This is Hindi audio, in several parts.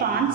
5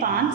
5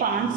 5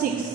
6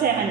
7